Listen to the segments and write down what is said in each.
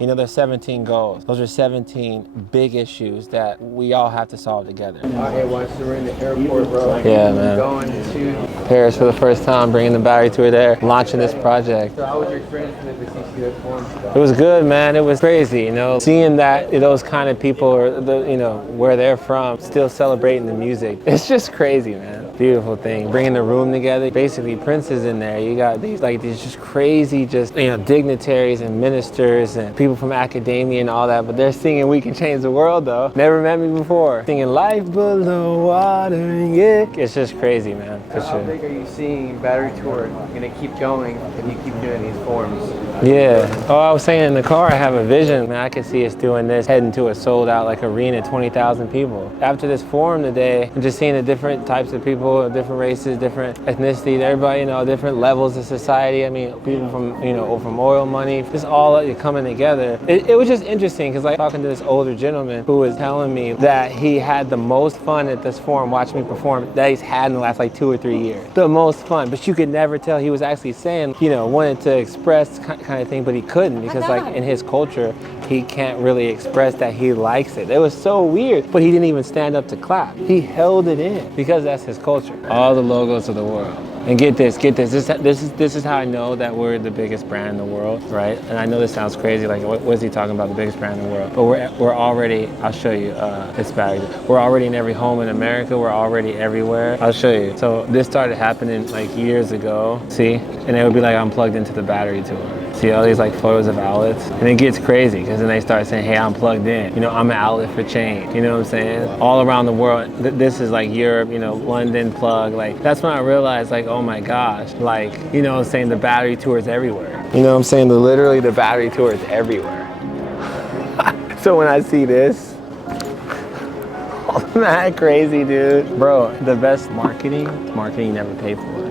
You know, there's 17 goals. Those are 17 big issues that we all have to solve together. Hey, once we're in the airport, bro. Yeah, man. Going to Paris for the first time, bringing the battery tour there, launching this project. So how was your experience with the CCF forum stuff? It was good, man. It was crazy, you know, seeing that those kind of people, or where they're from, still celebrating the music. It's just crazy, man. Beautiful thing. Bringing the room together. Basically, Prince is in there. You got these just crazy, dignitaries and ministers and people from academia and all that. But they're singing "We Can Change the World," though. Never met me before. Singing "Life Below Water," yeah. It's just crazy, man. How big are you seeing Battery Tour gonna keep going if you keep doing these forums? Yeah. Oh, I was saying in the car, I have a vision. Man, I could see us doing this, heading to a sold out arena, 20,000 people. After this forum today, I'm just seeing the different types of people, different races, different ethnicities, everybody, different levels of society. I mean, people from, from oil money, just all coming together. It was just interesting because talking to this older gentleman who was telling me that he had the most fun at this forum watching me perform that he's had in the last 2 or 3 years. The most fun, but you could never tell. He was actually saying, wanted to express kind of thing, but he couldn't because in his culture, he can't really express that he likes it. It was so weird, but he didn't even stand up to clap. He held it in because that's his culture. All the logos of the world. And get this. This is how I know that we're the biggest brand in the world, right? And I know this sounds crazy, what is he talking about, the biggest brand in the world? But we're already, I'll show you, it's battery. We're already in every home in America. We're already everywhere. I'll show you. So this started happening years ago, see? And it would be I'm plugged into the battery tour. See all these photos of outlets? And it gets crazy because then they start saying, hey, I'm plugged in. I'm an outlet for change. You know what I'm saying? All around the world. This is Europe, London plug. That's when I realized oh my gosh, saying the battery tour is everywhere. You know what I'm saying? Literally the battery tour is everywhere. So when I see this, that crazy, dude. Bro, the best marketing you never pay for.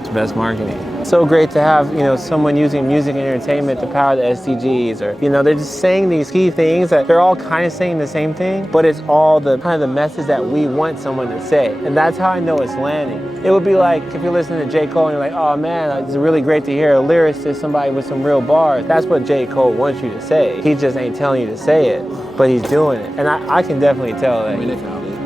It's the best marketing. So great to have, someone using music and entertainment to power the SDGs, or, they're just saying these key things that they're all kind of saying the same thing, but it's all the message that we want someone to say. And that's how I know it's landing. It would be if you're listening to J. Cole and you're oh man, it's really great to hear a lyricist, somebody with some real bars. That's what J. Cole wants you to say. He just ain't telling you to say it, but he's doing it. And I can definitely tell that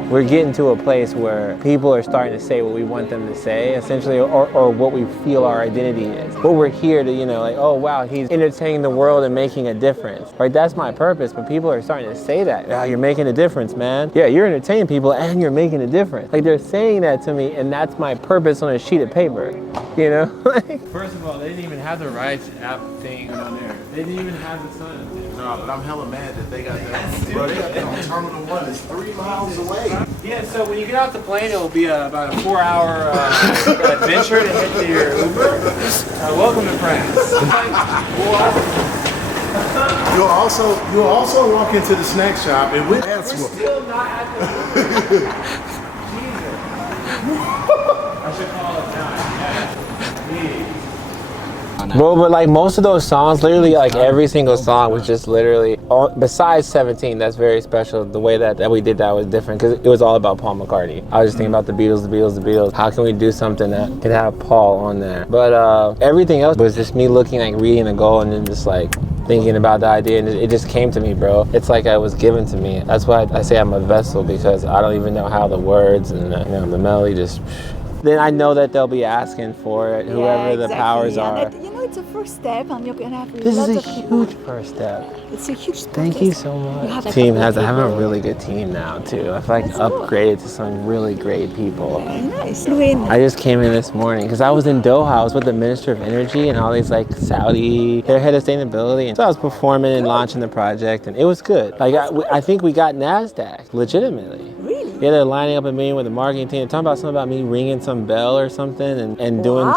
we're getting to a place where people are starting to say what we want them to say, essentially, or what we feel our identity is. What we're here to, oh wow, he's entertaining the world and making a difference. Right, that's my purpose, but people are starting to say that. Oh, you're making a difference, man. Yeah, you're entertaining people and you're making a difference. They're saying that to me, and that's my purpose on a sheet of paper, First of all, they didn't even have the rights app thing on there. They didn't even have the sun up there. No, but I'm hella mad that they got that. Bro, they got that on Terminal 1. It's 3 miles away. Yeah, so when you get off the plane, it will be about a 4-hour adventure to head to your Uber. Welcome to France. You'll also walk into the snack shop and with We're still not at the Jesus. I should call it now. Bro, but most of those songs, literally every single song was just literally, besides 17, that's very special. The way that we did that was different because it was all about Paul McCartney. I was just thinking about the Beatles. How can we do something that could have Paul on there? But everything else was just me looking, reading the goal and then just thinking about the idea, and it just came to me, bro. It's it was given to me. That's why I say I'm a vessel, because I don't even know how the words and the melody just... Then I know that they'll be asking for it, whoever the powers are. It's a first step, and you're gonna have this is a huge first step. It's a huge step. Thank you so much. I have a really good team now too. I've upgraded to some really great people. Very nice. I just came in this morning because I was in Doha. I was with the Minister of Energy and all these Saudi, their head of sustainability. And so I was performing and launching the project, and it was good. I think we got NASDAQ legitimately. Really? Yeah, they're lining up a meeting with the marketing team. They're talking about something about me ringing some bell or something and doing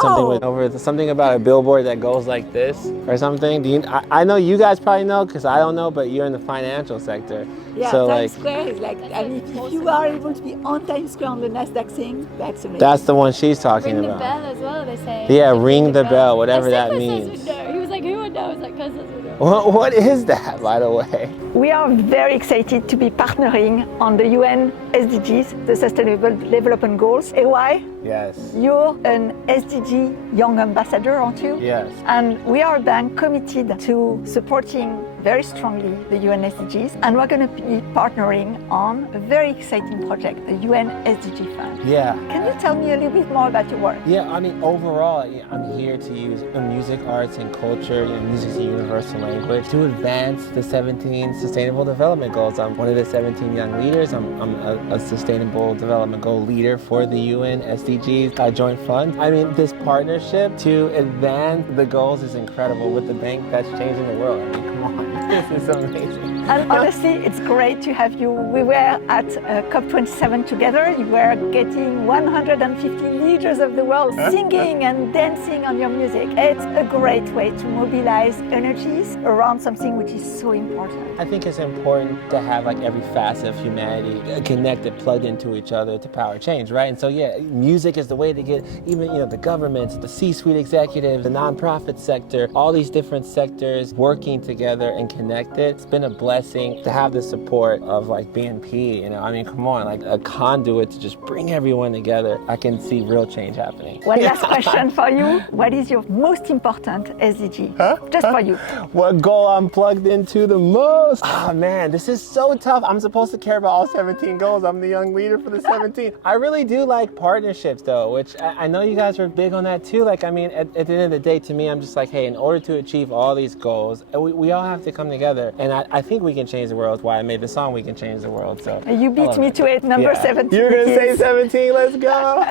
something about a billboard that goes like this or something. I know you guys probably know because I don't know, but you're in the financial sector. Yeah, so Times Square is if you are able to be on Times Square on the NASDAQ thing, that's amazing. That's the one she's talking ring about. Ring the bell as well, they say. Yeah, ring the bell, whatever that means. He was like, who would know? I was like, cousins would know. What is that, by the way? We are very excited to be partnering on the UN SDGs, the Sustainable Development Goals. And why? Yes. You're an SDG Young Ambassador, aren't you? Yes. And we are a bank committed to supporting very strongly the UN SDGs, and we're going to be partnering on a very exciting project, the UN SDG Fund. Yeah. Can you tell me a little bit more about your work? Yeah, I mean, overall, I'm here to use music, arts, and culture. Music's a universal language to advance the 17 Sustainable Development Goals. I'm one of the 17 young leaders. I'm a Sustainable Development Goal leader for the UN SDGs Joint Fund. I mean, this partnership to advance the goals is incredible with the bank that's changing the world. I mean, come on. This is amazing. And honestly, it's great to have you. We were at COP27 together. You were getting 150 leaders of the world singing and dancing on your music. It's a great way to mobilize energies around something which is so important. I think it's important to have like every facet of humanity connected, plugged into each other to power change, right? And so yeah, music is the way to get even the governments, the C-suite executives, the nonprofit sector, all these different sectors working together and connected. It's been a blessing to have the support of like BNP. I mean, come on, like a conduit to just bring everyone together. I can see real change happening. One last question for you. What is your most important SDG? Just for you. What goal I'm plugged into the most? Oh man, this is so tough. I'm supposed to care about all 17 goals. I'm the young leader for the 17. I really do like partnerships though, which I know you guys are big on that too. Like, I mean, at the end of the day, to me, I'm just like, hey, in order to achieve all these goals, we all have to come together. And I think we can change the world. That's why I made the song, We Can Change the World. So you beat me to it, number 17. You're gonna say 17, let's go.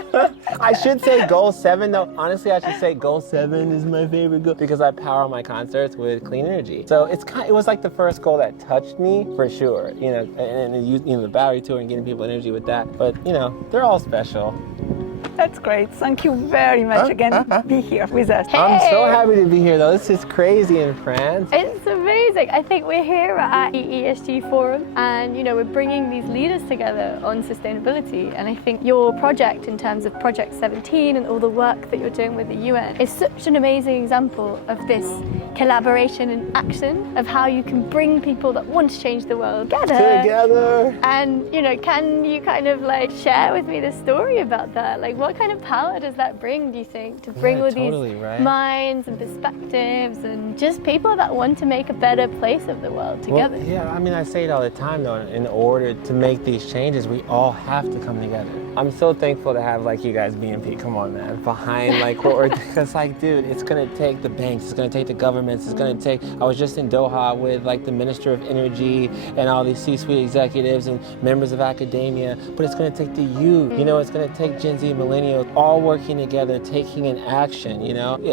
I should say goal 7 though. Honestly, I should say goal 7 is my favorite goal because I power my concerts with clean energy. So it was like the first goal that touched me for sure. And the battery tour and getting people energy with that. But they're all special. That's great. Thank you very much again. Be here with us. Hey. I'm so happy to be here though. This is crazy in France. It's amazing. I think we're here at the ESG Forum and, we're bringing these leaders together on sustainability. And I think your project in terms of Project 17 and all the work that you're doing with the UN is such an amazing example of this collaboration and action of how you can bring people that want to change the world together. And, can you kind of like share with me the story about that? Like, what kind of power does that bring, do you think, to bring all these minds and perspectives and just people that want to make a better place of the world together? Well, yeah, I mean, I say it all the time though, in order to make these changes, we all have to come together. I'm so thankful to have like you guys, BNP, come on man, behind like what we're doing. It's like, dude, it's gonna take the banks, it's gonna take the governments, it's gonna take, I was just in Doha with like the Minister of Energy and all these C-suite executives and members of academia, but it's gonna take the youth, it's gonna take Gen Z, millennials, all working together, taking an action,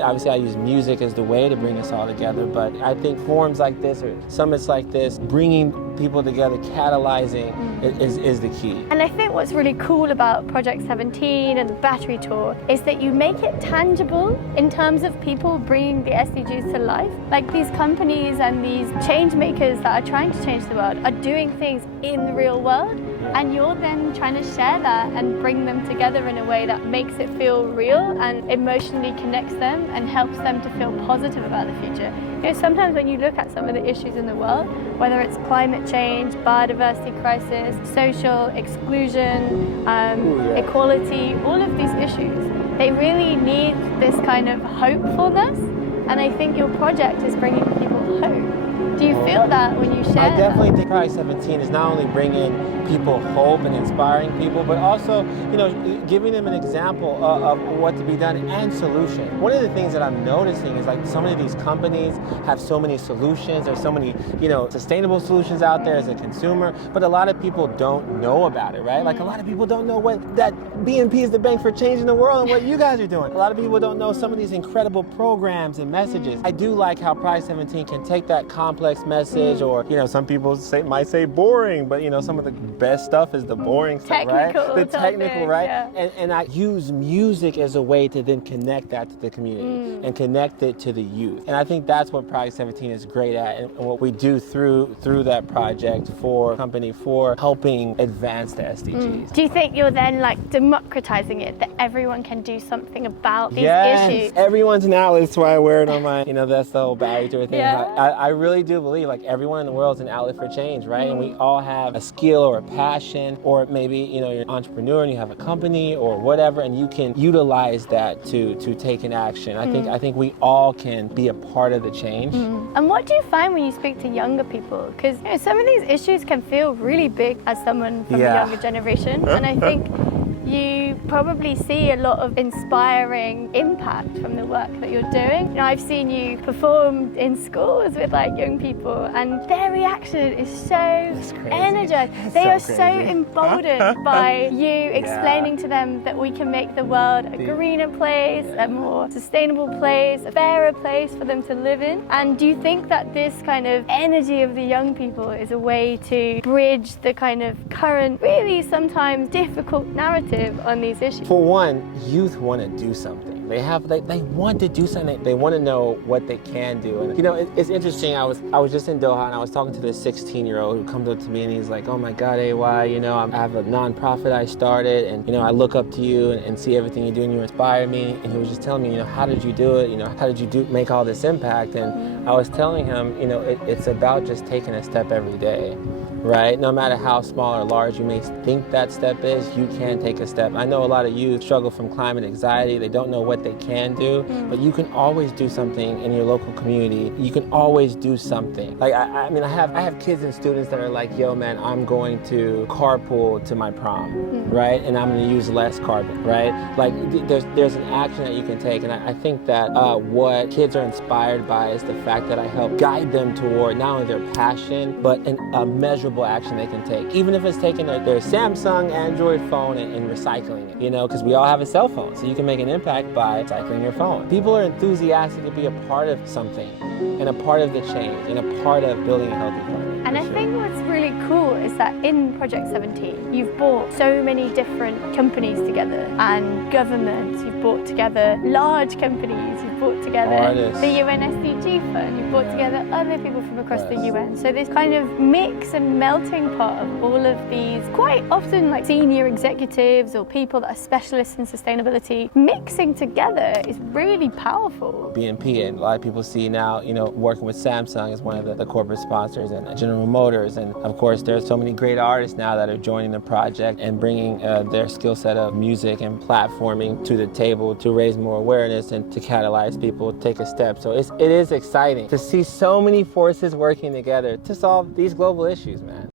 Obviously I use music as the way to bring us all together, but I think forums like this or summits like this, bringing people together, catalyzing is the key. And I think what's really cool about Project 17 and the battery tour is that you make it tangible in terms of people bringing the SDGs to life. Like these companies and these change makers that are trying to change the world are doing things in the real world. And you're then trying to share that and bring them together in a way that makes it feel real and emotionally connects them and helps them to feel positive about the future. Sometimes when you look at some of the issues in the world, whether it's climate change, biodiversity crisis, social exclusion, equality, all of these issues, they really need this kind of hopefulness. And I think your project is bringing people hope. Do you feel that when you share I definitely think Project 17 is not only bringing people hope and inspiring people, but also, giving them an example of what to be done and solution. One of the things that I'm noticing is like so many of these companies have so many solutions. There's so many, sustainable solutions out there as a consumer, but a lot of people don't know about it, right? Like a lot of people don't know that BNP is the bank for changing the world and what you guys are doing. A lot of people don't know some of these incredible programs and messages. I do like how Project 17 can take that complex message, or some people might say boring, but some of the best stuff is the boring stuff, right? The technical, right? Yeah. And I use music as a way to then connect that to the community and connect it to the youth. And I think that's what Project 17 is great at, and what we do through that project for helping advance the SDGs. Do you think you're then like democratizing it, that everyone can do something about these issues? Everyone's an outlet. That's why I wear it on my, that's the whole battery tour thing. Yeah. I really do believe believe like everyone in the world is an outlet for change, right? And we all have a skill or a passion, or maybe, you know, you're an entrepreneur and you have a company or whatever, and you can utilize that to take an action. I think we all can be a part of the change. And what do you find when you speak to younger people? Because, you know, some of these issues can feel really big as someone from the younger generation, and I think you probably see a lot of inspiring impact from the work that you're doing. You know, I've seen you perform in schools with like young people, and their reaction is so energized. They are so emboldened by you explaining to them that we can make the world a greener place, a more sustainable place, a fairer place for them to live in. And do you think that this kind of energy of the young people is a way to bridge the kind of current, really sometimes difficult narrative on these issues? For one, youth want to do something. They want to do something. They want to know what they can do. And you know, it's interesting. I was just in Doha and I was talking to this 16-year-old who comes up to me and he's like, "Oh my God, AY, you know, I have a nonprofit I started, and you know, I look up to you and see everything you do, and you inspire me." And he was just telling me, you know, how did you do it? You know, how did you make all this impact? And I was telling him, you know, it's about just taking a step every day. Right? No matter how small or large you may think that step is, you can take a step. I know a lot of youth struggle from climate anxiety. They don't know what they can do, but you can always do something in your local community. You can always do something. Like, I mean, I have kids and students that are like, "Yo, man, I'm going to carpool to my prom, right? And I'm going to use less carbon, right?" Like, there's an action that you can take. And I think that what kids are inspired by is the fact that I help guide them toward not only their passion, but a measurable action they can take, even if it's taking their Samsung Android phone and recycling it, you know, because we all have a cell phone, so you can make an impact by recycling your phone. People are enthusiastic to be a part of something and a part of the change and a part of building a healthy planet. And I think what's really cool is that in Project 17, you've brought so many different companies together and governments. You've brought together large companies. You've brought together artists, the UN SDG Fund. You've brought together other people from across the UN. So this kind of mix and melting pot of all of these quite often like senior executives or people that are specialists in sustainability mixing together is really powerful. BNP, and a lot of people see now, you know, working with Samsung as one of the corporate sponsors, and General Motors, and of course there's so many great artists now that are joining the project and bringing their skill set of music and platforming to the table to raise more awareness and to catalyze people to take a step. So it is exciting to see so many forces working together to solve these global issues, man.